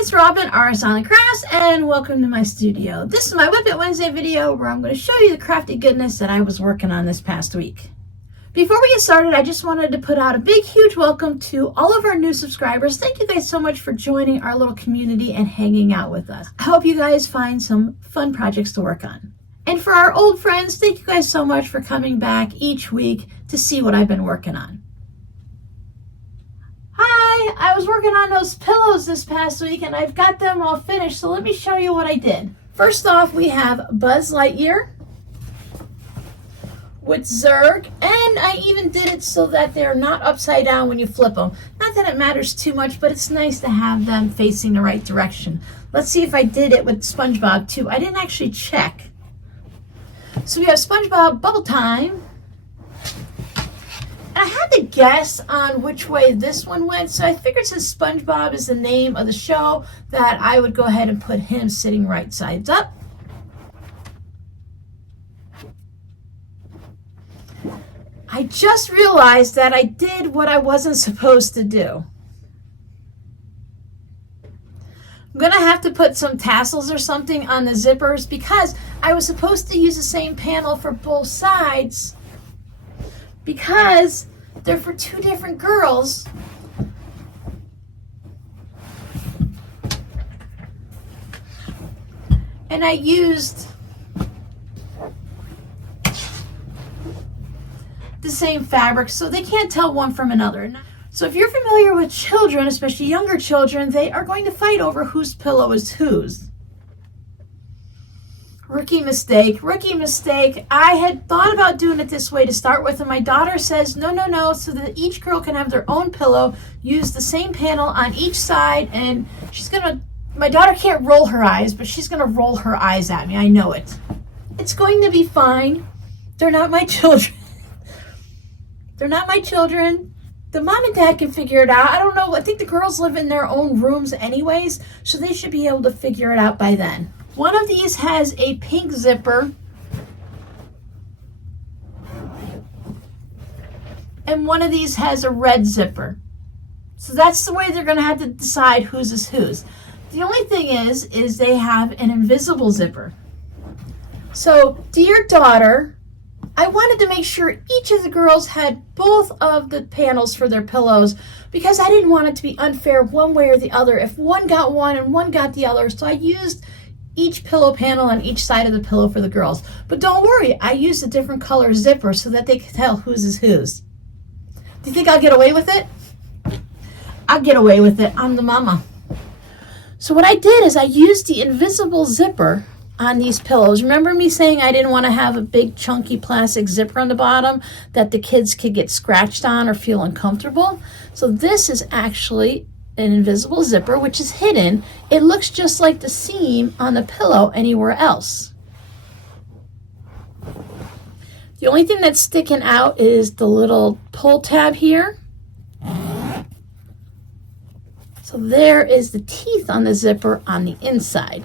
it's Robin, our Silent Crafts, and welcome to my studio. This is my Whip It Wednesday video where I'm going to show you the crafty goodness that I was working on this past week. Before we get started, I just wanted to put out a big, huge welcome to all of our new subscribers. Thank you guys so much for joining our little community and hanging out with us. I hope you guys find some fun projects to work on. And for our old friends, thank you guys so much for coming back each week to see what I've been working on. I was working on those pillows this past week and I've got them all finished, so let me show you what I did. First off, we have Buzz Lightyear with Zurg, and I even did it so that they're not upside down when you flip them. Not that it matters too much, but it's nice to have them facing the right direction. Let's see if I did it with SpongeBob too. I didn't actually check. So we have SpongeBob Bubble Time. I had to guess on which way this one went, so I figured since SpongeBob is the name of the show that I would go ahead and put him sitting right sides up. I just realized that I did what I wasn't supposed to do. I'm going to have to put some tassels or something on the zippers because I was supposed to use the same panel for both sides, because they're for two different girls. And I used the same fabric so they can't tell one from another. So if you're familiar with children, especially younger children, they are going to fight over whose pillow is whose. Rookie mistake. I had thought about doing it this way to start with, and my daughter says, no, so that each girl can have their own pillow, use the same panel on each side, and my daughter can't roll her eyes, but she's gonna roll her eyes at me, I know it. It's going to be fine. They're not my children. They're not my children. The mom and dad can figure it out. I don't know, I think the girls live in their own rooms anyways, so they should be able to figure it out by then. One of these has a pink zipper and one of these has a red zipper. So that's the way they're going to have to decide whose is whose. The only thing is they have an invisible zipper. So, dear daughter, I wanted to make sure each of the girls had both of the panels for their pillows because I didn't want it to be unfair one way or the other if one got one and one got the other. So I used each pillow panel on each side of the pillow for the girls. But don't worry, I used a different color zipper so that they could tell whose is whose. Do you think I'll get away with it? I'll get away with it. I'm the mama. So what I did is I used the invisible zipper on these pillows. Remember me saying I didn't want to have a big chunky plastic zipper on the bottom that the kids could get scratched on or feel uncomfortable? So this is actually an invisible zipper, which is hidden. It looks just like the seam on the pillow anywhere else. The only thing that's sticking out is the little pull tab here. So there is the teeth on the zipper on the inside.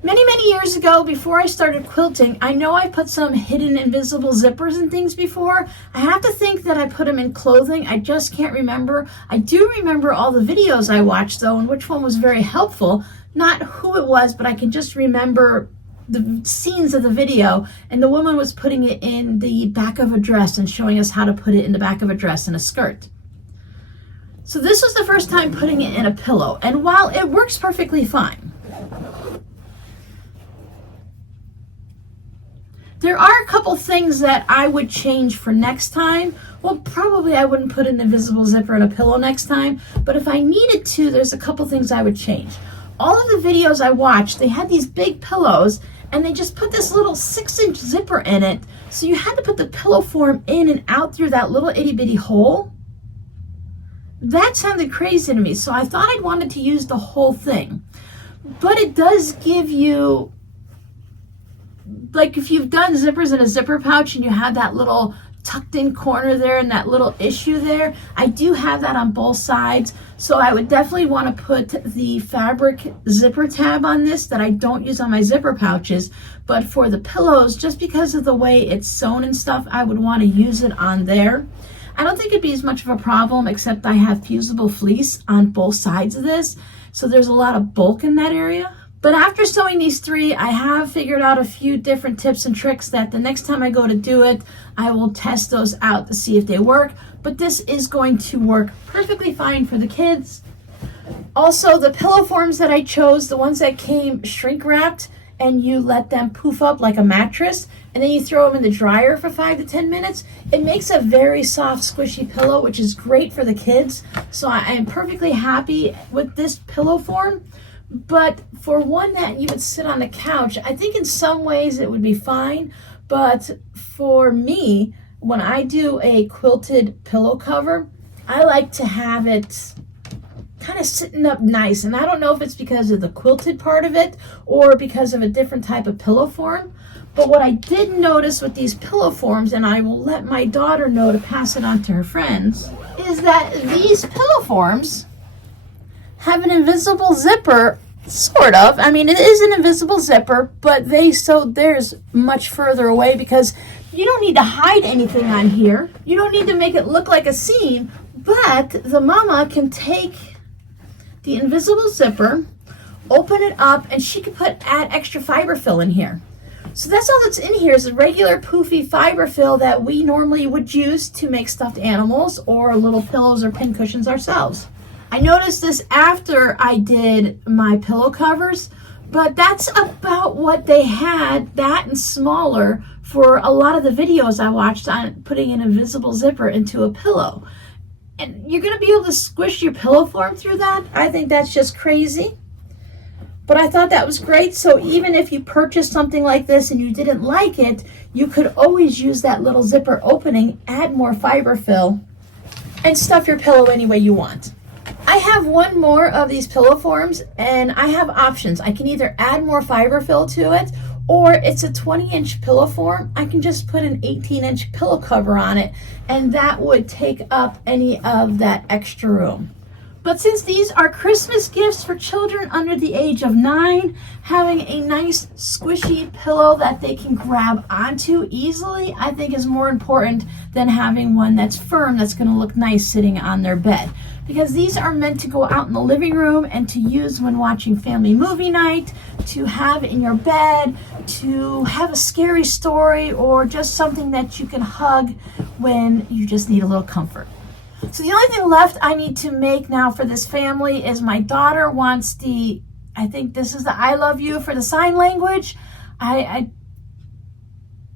Many years ago, before I started quilting, I know I put some hidden invisible zippers and things before. I have to think that I put them in clothing. I just can't remember. I do remember all the videos I watched though, and which one was very helpful. Not who it was, but I can just remember the scenes of the video, and the woman was putting it in the back of a dress and showing us how to put it in the back of a dress and a skirt. So this was the first time putting it in a pillow, and while it works perfectly fine, there are a couple things that I would change for next time. Well, probably I wouldn't put an invisible zipper in a pillow next time, but if I needed to, there's a couple things I would change. All of the videos I watched, they had these big pillows and they just put this little 6-inch zipper in it. So you had to put the pillow form in and out through that little itty bitty hole. That sounded crazy to me, so I thought I'd wanted to use the whole thing. But it does give you, like if you've done zippers in a zipper pouch and you have that little tucked in corner there and that little issue there, I do have that on both sides. So I would definitely want to put the fabric zipper tab on this that I don't use on my zipper pouches, but for the pillows, just because of the way it's sewn and stuff, I would want to use it on there. I don't think it'd be as much of a problem, except I have fusible fleece on both sides of this, so there's a lot of bulk in that area. But after sewing these 3, I have figured out a few different tips and tricks that the next time I go to do it, I will test those out to see if they work. But this is going to work perfectly fine for the kids. Also, the pillow forms that I chose, the ones that came shrink wrapped, and you let them poof up like a mattress, and then you throw them in the dryer for 5 to 10 minutes. It makes a very soft, squishy pillow, which is great for the kids. So I am perfectly happy with this pillow form. But for one that you would sit on the couch, I think in some ways it would be fine. But for me, when I do a quilted pillow cover, I like to have it kind of sitting up nice. And I don't know if it's because of the quilted part of it or because of a different type of pillow form. But what I did notice with these pillow forms, and I will let my daughter know to pass it on to her friends, is that these pillow forms have an invisible zipper, sort of. I mean, it is an invisible zipper, but they sewed theirs much further away because you don't need to hide anything on here. You don't need to make it look like a seam, but the mama can take the invisible zipper, open it up, and she can add extra fiber fill in here. So that's all that's in here is a regular poofy fiber fill that we normally would use to make stuffed animals or little pillows or pin cushions ourselves. I noticed this after I did my pillow covers, but that's about what they had, that and smaller, for a lot of the videos I watched on putting an invisible zipper into a pillow. And you're going to be able to squish your pillow form through that? I think that's just crazy. But I thought that was great. So even if you purchased something like this and you didn't like it, you could always use that little zipper opening, add more fiber fill, and stuff your pillow any way you want. I have one more of these pillow forms, and I have options. I can either add more fiber fill to it, or it's a 20-inch pillow form. I can just put an 18-inch pillow cover on it, and that would take up any of that extra room. But since these are Christmas gifts for children under the age of 9, having a nice squishy pillow that they can grab onto easily, I think is more important than having one that's firm, that's going to look nice sitting on their bed. Because these are meant to go out in the living room and to use when watching family movie night, to have in your bed, to have a scary story, or just something that you can hug when you just need a little comfort. So the only thing left I need to make now for this family is my daughter wants I think this is the I love you for the sign language. I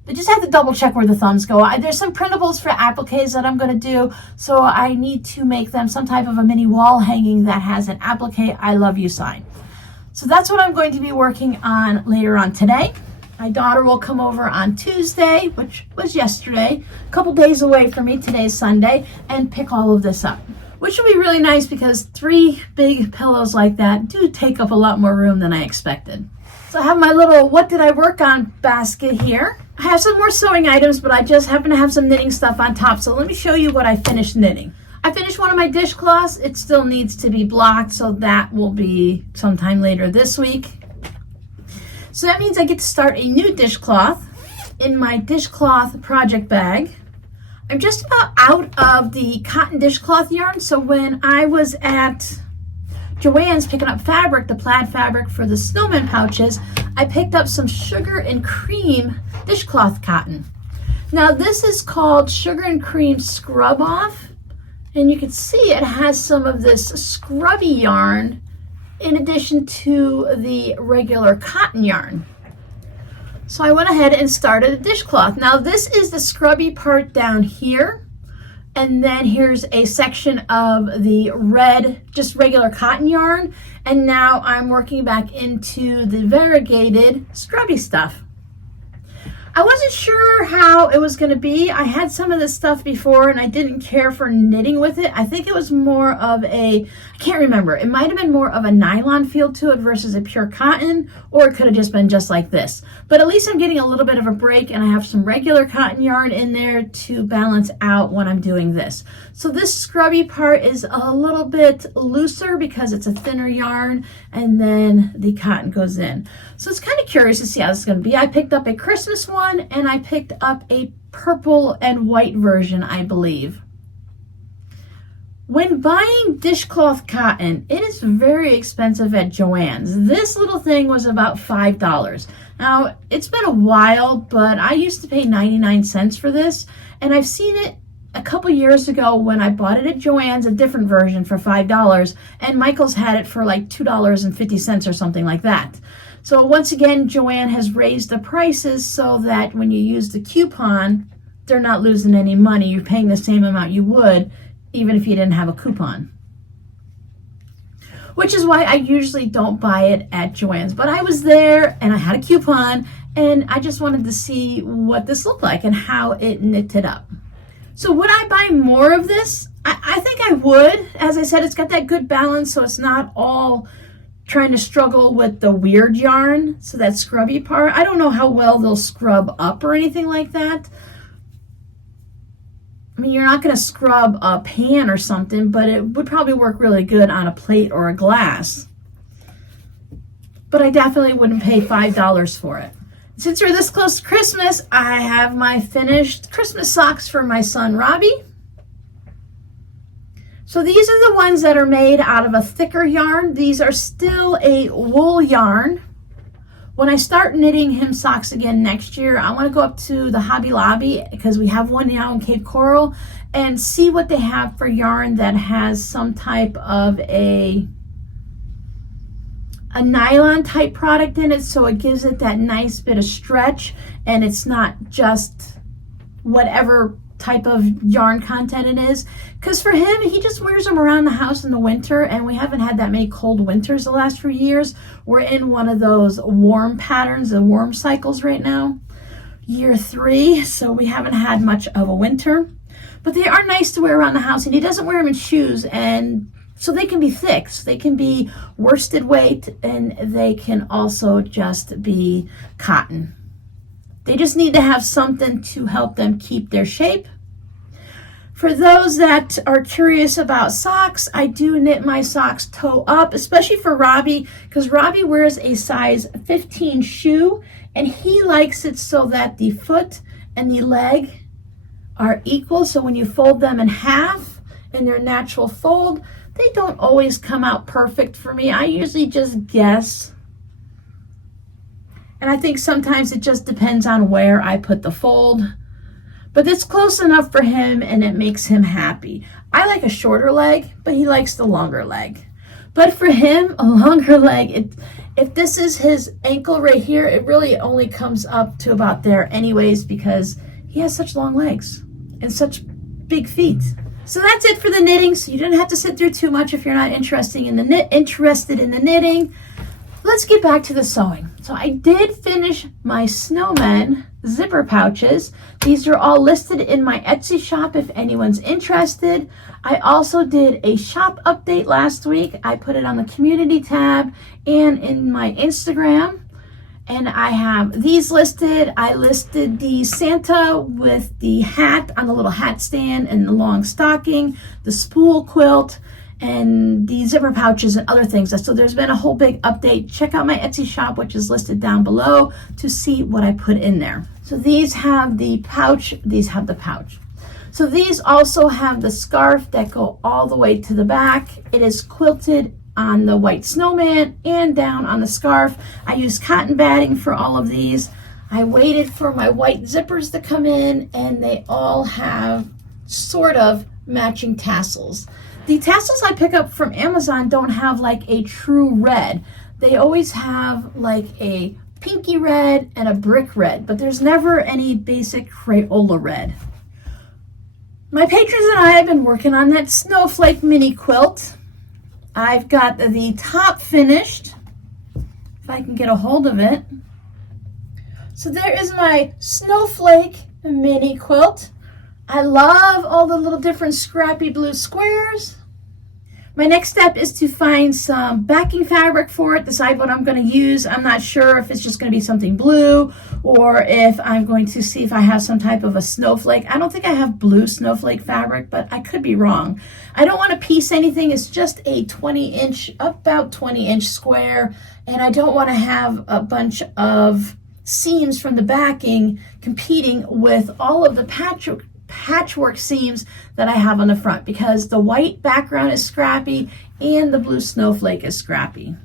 just have to double check where the thumbs go. There's some printables for appliques that I'm going to do, so I need to make them some type of a mini wall hanging that has an applique I love you sign. So that's what I'm going to be working on later on today. My daughter will come over on Tuesday, which was yesterday, a couple days away from me. Today's Sunday, and pick all of this up, which will be really nice because 3 big pillows like that do take up a lot more room than I expected. So I have my little what did I work on basket here. I have some more sewing items, but I just happen to have some knitting stuff on top. So let me show you what I finished knitting. I finished one of my dishcloths. It still needs to be blocked, so that will be sometime later this week. So that means I get to start a new dishcloth in my dishcloth project bag. I'm just about out of the cotton dishcloth yarn, so when I was at Joann's picking up fabric, the plaid fabric for the Snowman pouches, I picked up some sugar and cream dishcloth cotton. Now this is called sugar and cream scrub off, and you can see it has some of this scrubby yarn in addition to the regular cotton yarn. So I went ahead and started a dishcloth. Now this is the scrubby part down here, and then here's a section of the red, just regular cotton yarn, and now I'm working back into the variegated scrubby stuff. I wasn't sure how it was going to be. I had some of this stuff before and I didn't care for knitting with it. I think it was more of I can't remember. It might have been more of a nylon feel to it versus a pure cotton, or it could have just been just like this. But at least I'm getting a little bit of a break, and I have some regular cotton yarn in there to balance out when I'm doing this. So this scrubby part is a little bit looser because it's a thinner yarn, and then the cotton goes in. So it's kind of curious to see how this is going to be. I picked up a Christmas one, and I picked up a purple and white version, I believe. When buying dishcloth cotton, it is very expensive at Joann's. This little thing was about $5. Now, it's been a while, but I used to pay 99 cents for this, and I've seen it a couple years ago when I bought it at Joann's, a different version for $5, and Michael's had it for like $2.50 or something like that. So once again, Joann has raised the prices so that when you use the coupon, they're not losing any money. You're paying the same amount you would even if you didn't have a coupon. Which is why I usually don't buy it at Joann's. But I was there and I had a coupon and I just wanted to see what this looked like and how it knitted up. So would I buy more of this? I think I would. As I said, it's got that good balance, so it's not all trying to struggle with the weird yarn, so that scrubby part. I don't know how well they'll scrub up or anything like that. I mean, you're not going to scrub a pan or something, but it would probably work really good on a plate or a glass. But I definitely wouldn't pay $5 for it. Since we're this close to Christmas, I have my finished Christmas socks for my son, Robbie. So these are the ones that are made out of a thicker yarn. These are still a wool yarn. When I start knitting him socks again next year, I want to go up to the Hobby Lobby because we have one now in Cape Coral and see what they have for yarn that has some type of a nylon type product in it, so it gives it that nice bit of stretch and it's not just whatever type of yarn content it is. Because for him, he just wears them around the house in the winter, and we haven't had that many cold winters the last few years. We're in one of those warm patterns, the warm cycles right now, year 3, so we haven't had much of a winter. But they are nice to wear around the house, and he doesn't wear them in shoes, and so they can be thick, so they can be worsted weight, and they can also just be cotton. They just need to have something to help them keep their shape. For those that are curious about socks, I do knit my socks toe up, especially for Robbie, because Robbie wears a size 15 shoe, and he likes it so that the foot and the leg are equal. So when you fold them in half in their natural fold, they don't always come out perfect for me. I usually just guess. And I think sometimes it just depends on where I put the fold. But it's close enough for him and it makes him happy. I like a shorter leg, but he likes the longer leg. But for him, a longer leg, if this is his ankle right here, it really only comes up to about there anyways because he has such long legs and such big feet. So that's it for the knitting. So you didn't have to sit through too much if you're not interested in the knitting. Let's get back to the sewing. So I did finish my Snowman zipper pouches. These are all listed in my Etsy shop if anyone's interested. I also did a shop update last week. I put it on the community tab and in my Instagram. And I have these listed. I listed the Santa with the hat on the little hat stand and the long stocking, the spool quilt, and the zipper pouches and other things. So there's been a whole big update. Check out my Etsy shop, which is listed down below, to see what I put in there. So these have the pouch, these have the pouch. So these also have the scarf that go all the way to the back. It is quilted on the white snowman and down on the scarf. I used cotton batting for all of these. I waited for my white zippers to come in, and they all have sort of matching tassels. The tassels I pick up from Amazon don't have like a true red. They always have like a pinky red and a brick red, but there's never any basic Crayola red. My patrons and I have been working on that Snowflake mini quilt. I've got the top finished, if I can get a hold of it. So there is my Snowflake mini quilt. I love all the little different scrappy blue squares. My next step is to find some backing fabric for it, decide what I'm going to use. I'm not sure if it's just going to be something blue or if I'm going to see if I have some type of a snowflake. I don't think I have blue snowflake fabric, but I could be wrong. I don't want to piece anything. It's just a 20-inch, about 20-inch square, and I don't want to have a bunch of seams from the backing competing with all of the patchwork seams that I have on the front, because the white background is scrappy and the blue snowflake is scrappy.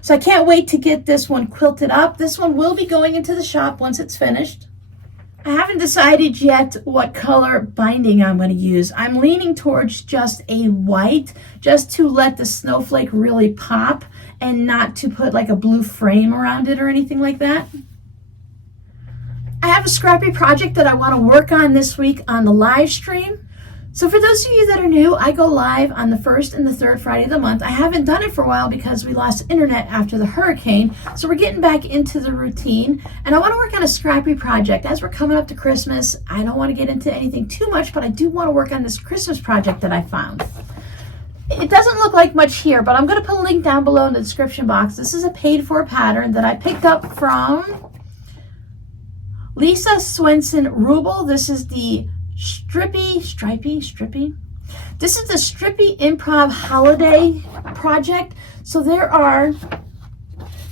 So I can't wait to get this one quilted up. This one will be going into the shop once it's finished. I haven't decided yet what color binding I'm going to use. I'm leaning towards just a white, just to let the snowflake really pop and not to put like a blue frame around it or anything like that. I have a scrappy project that I want to work on this week on the live stream. So for those of you that are new, I go live on the first and the third Friday of the month. I haven't done it for a while because we lost internet after the hurricane. So we're getting back into the routine. And I want to work on a scrappy project. As we're coming up to Christmas, I don't want to get into anything too much, but I do want to work on this Christmas project that I found. It doesn't look like much here, but I'm going to put a link down below in the description box. This is a paid-for pattern that I picked up from Lisa Swenson Rubel. This is the Strippy. This is the Strippy Improv Holiday project. So there are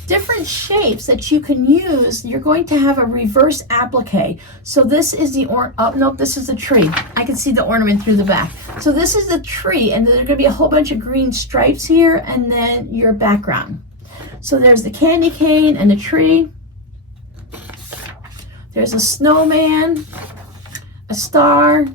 different shapes that you can use. You're going to have a reverse applique. So this is the this is the tree. I can see the ornament through the back. So this is the tree, and there's going to be a whole bunch of green stripes here, and then your background. So there's the candy cane and the tree. There's a snowman, a star,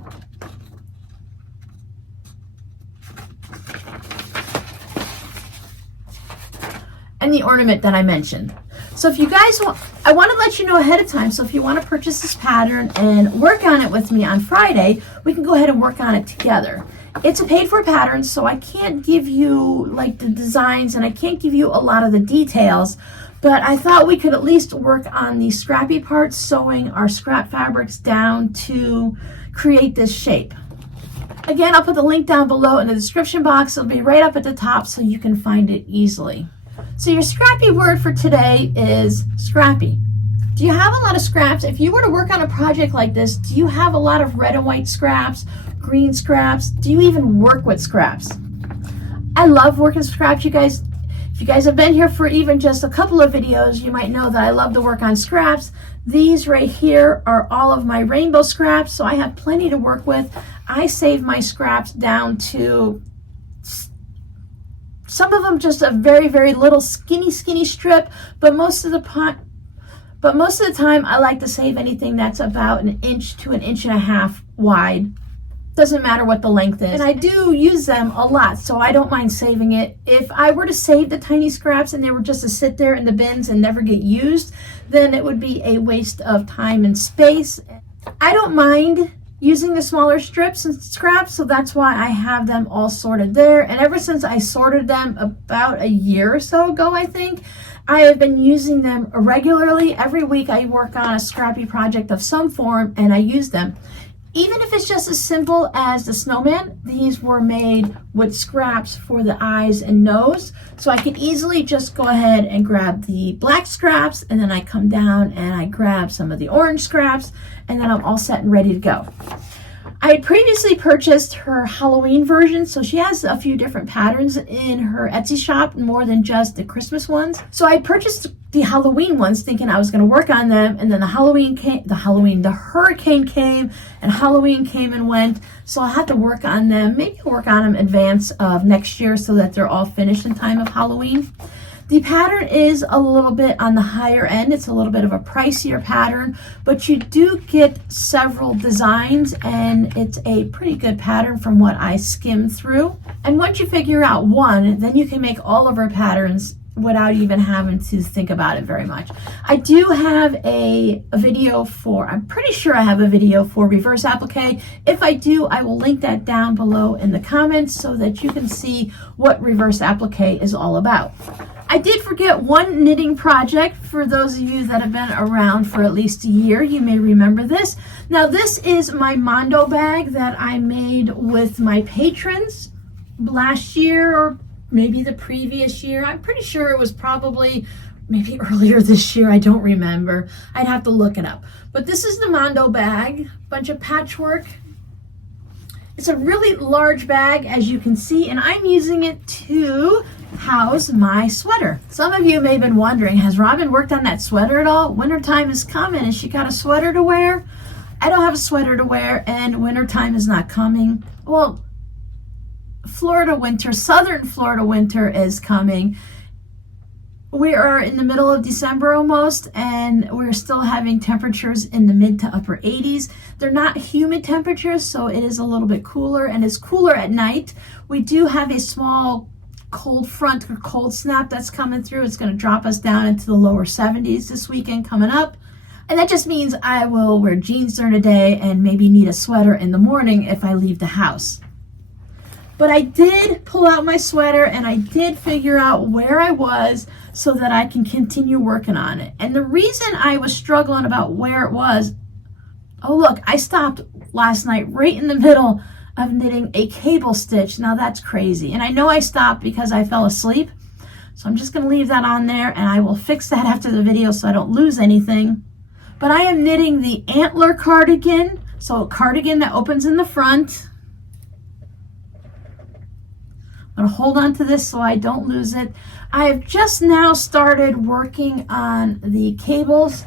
and the ornament that I mentioned. So if you guys want, I want to let you know ahead of time, so if you want to purchase this pattern and work on it with me on Friday, we can go ahead and work on it together. It's a paid for pattern, so I can't give you like the designs and I can't give you a lot of the details, but I thought we could at least work on the scrappy parts, sewing our scrap fabrics down to create this shape. Again, I'll put the link down below in the description box. It'll be right up at the top so you can find it easily. So your scrappy word for today is scrappy. Do you have a lot of scraps? If you were to work on a project like this, do you have a lot of red and white scraps, green scraps? Do you even work with scraps? I love working with scraps, you guys. If you guys have been here for even just a couple of videos, you might know that I love to work on scraps. These right here are all of my rainbow scraps, so I have plenty to work with. I save my scraps down to some of them just a very, very little skinny strip, but most of the time I like to save anything that's about 1 inch to 1.5 inches wide. Doesn't matter what the length is. And I do use them a lot, so I don't mind saving it. If I were to save the tiny scraps and they were just to sit there in the bins and never get used, then it would be a waste of time and space. I don't mind using the smaller strips and scraps, so that's why I have them all sorted there. And ever since I sorted them about a year or so ago, I think, I have been using them regularly. Every week I work on a scrappy project of some form and I use them. Even if it's just as simple as the snowman, these were made with scraps for the eyes and nose. So I can easily just go ahead and grab the black scraps, and then I come down and I grab some of the orange scraps, and then I'm all set and ready to go. I had previously purchased her Halloween version, so she has a few different patterns in her Etsy shop, more than just the Christmas ones. So I purchased the Halloween ones thinking I was going to work on them, and then the hurricane came, and Halloween came and went, so I'll have to work on them. Maybe work on them in advance of next year so that they're all finished in time of Halloween. The pattern is a little bit on the higher end. It's a little bit of a pricier pattern, but you do get several designs, and it's a pretty good pattern from what I skimmed through. And once you figure out one, then you can make all of our patterns without even having to think about it very much. I do have a video for, I'm pretty sure I have a video for reverse applique. If I do, I will link that down below in the comments so that you can see what reverse applique is all about. I did forget one knitting project. For those of you that have been around for at least a year, you may remember this. Now this is my Mondo bag that I made with my patrons last year, or maybe the previous year. I'm pretty sure it was probably maybe earlier this year. I don't remember. I'd have to look it up. But this is the Mondo bag, bunch of patchwork. It's a really large bag, as you can see, and I'm using it to house my sweater. Some of you may have been wondering, has Robin worked on that sweater at all? Wintertime is coming. Has she got a sweater to wear? I don't have a sweater to wear, and wintertime is not coming. Well, Florida winter, southern Florida winter is coming. We are in the middle of December almost, and we're still having temperatures in the mid to upper 80s. They're not humid temperatures, so it is a little bit cooler, and it's cooler at night. We do have a small cold front or cold snap that's coming through. It's going to drop us down into the lower 70s this weekend coming up. And that just means I will wear jeans during the day and maybe need a sweater in the morning if I leave the house. But I did pull out my sweater and I did figure out where I was so that I can continue working on it. And the reason I was struggling about where it was, oh look, I stopped last night right in the middle of knitting a cable stitch. Now that's crazy. And I know I stopped because I fell asleep. So I'm just going to leave that on there, and I will fix that after the video so I don't lose anything. But I am knitting the antler cardigan. So a cardigan that opens in the front. I'm going to hold on to this so I don't lose it. I have just now started working on the cables.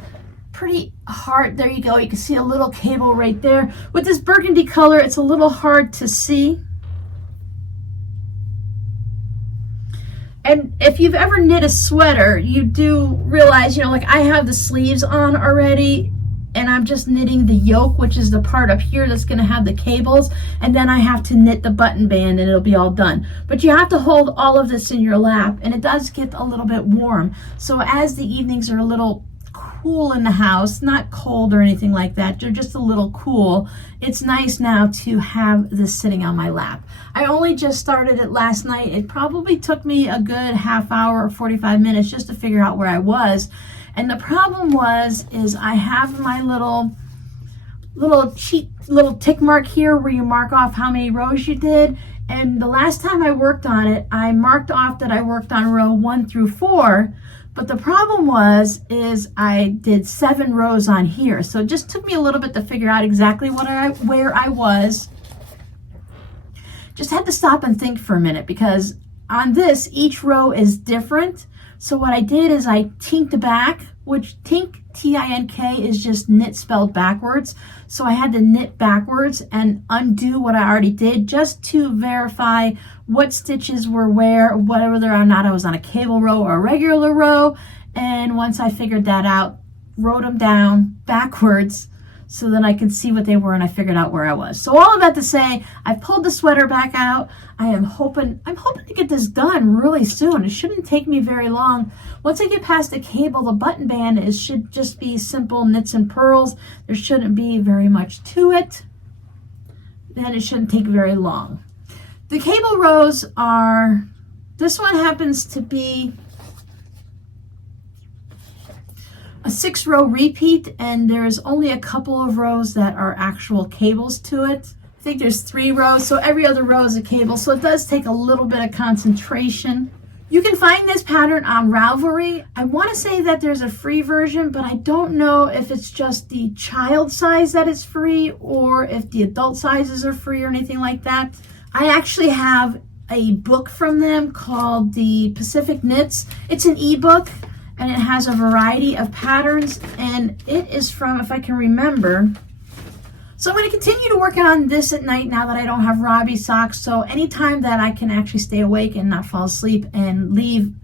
Pretty hard. There you go. You can see a little cable right there. With this burgundy color, it's a little hard to see. And if you've ever knit a sweater, you do realize, you know, like I have the sleeves on already, and I'm just knitting the yoke, which is the part up here that's going to have the cables, and then I have to knit the button band and it'll be all done. But you have to hold all of this in your lap, and it does get a little bit warm. So as the evenings are a little cool in the house, not cold or anything like that, they're just a little cool, it's nice now to have this sitting on my lap. I only just started it last night. It probably took me a good half hour or 45 minutes just to figure out where I was. And the problem is I have my little tick mark here where you mark off how many rows you did. And the last time I worked on it, I marked off that I worked on row 1 through 4. But the problem is I did 7 rows on here. So it just took me a little bit to figure out exactly where I was. Just had to stop and think for a minute, because on this, each row is different. So what I did is I tinked back, which tink, T-I-N-K, is just knit spelled backwards. So I had to knit backwards and undo what I already did just to verify what stitches were where, whether or not I was on a cable row or a regular row. And once I figured that out, wrote them down backwards so that I could see what they were, and I figured out where I was. So all of that to say, I pulled the sweater back out. I'm hoping to get this done really soon. It shouldn't take me very long. Once I get past the cable, the button band should just be simple knits and purls. There shouldn't be very much to it. Then it shouldn't take very long. The cable rows are, this one happens to be a 6-row repeat, and there's only a couple of rows that are actual cables to it. I think there's 3 rows, so every other row is a cable, so it does take a little bit of concentration. You can find this pattern on Ravelry. I want to say that there's a free version, but I don't know if it's just the child size that is free or if the adult sizes are free or anything like that. I actually have a book from them called the Pacific Knits. It's an ebook, and it has a variety of patterns, and it is from, if I can remember. So I'm going to continue to work on this at night now that I don't have Robbie socks. So anytime that I can actually stay awake and not fall asleep and leave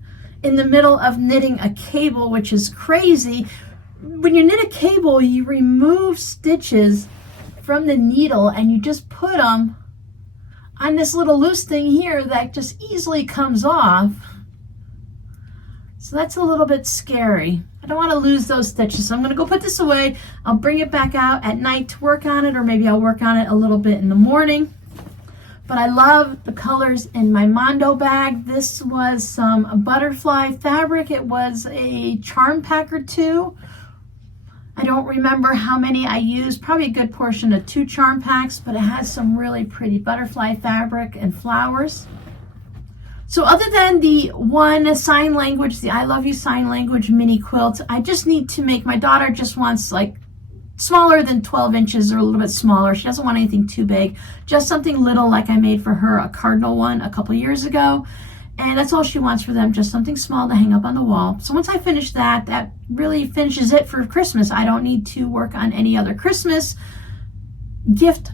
in the middle of knitting a cable, which is crazy. When you knit a cable, you remove stitches from the needle and you just put them on this little loose thing here that just easily comes off. So that's a little bit scary. I don't want to lose those stitches. So I'm going to go put this away. I'll bring it back out at night to work on it, or maybe I'll work on it a little bit in the morning. But I love the colors in my Mondo bag. This was some butterfly fabric. It was a charm pack or 2. I don't remember how many I used, probably a good portion of 2 charm packs, but it has some really pretty butterfly fabric and flowers. So other than the one sign language, the I Love You sign language mini quilt, I just need to make, my daughter just wants like smaller than 12 inches or a little bit smaller. She doesn't want anything too big, just something little like I made for her a cardinal one a couple years ago. And that's all she wants for them, just something small to hang up on the wall. So once I finish that, that really finishes it for Christmas. I don't need to work on any other Christmas gift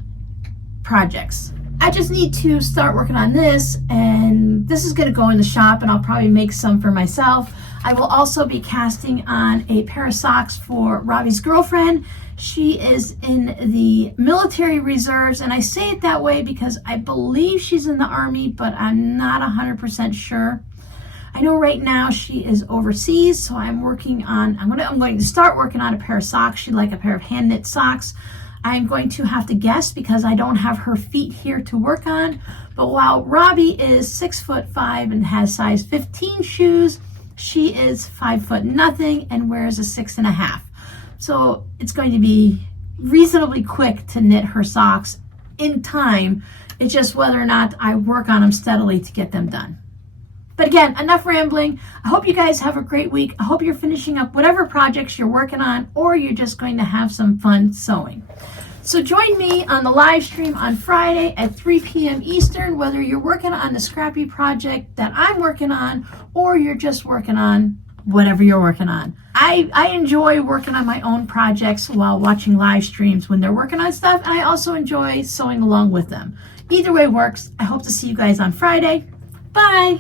projects. I just need to start working on this, and this is going to go in the shop, and I'll probably make some for myself. I will also be casting on a pair of socks for Robbie's girlfriend. She is in the military reserves, and I say it that way because I believe she's in the Army, but I'm not 100% sure. I know right now she is overseas, so I'm going to start working on a pair of socks. She'd like a pair of hand knit socks. I'm going to have to guess because I don't have her feet here to work on. But while Robbie is 6'5" and has size 15 shoes, she is 5' nothing and wears a 6.5. So it's going to be reasonably quick to knit her socks in time. It's just whether or not I work on them steadily to get them done. But again, enough rambling. I hope you guys have a great week. I hope you're finishing up whatever projects you're working on, or you're just going to have some fun sewing. So join me on the live stream on Friday at 3 p.m. Eastern, whether you're working on the scrappy project that I'm working on, or you're just working on whatever you're working on. I enjoy working on my own projects while watching live streams when they're working on stuff, and I also enjoy sewing along with them. Either way works. I hope to see you guys on Friday. Bye.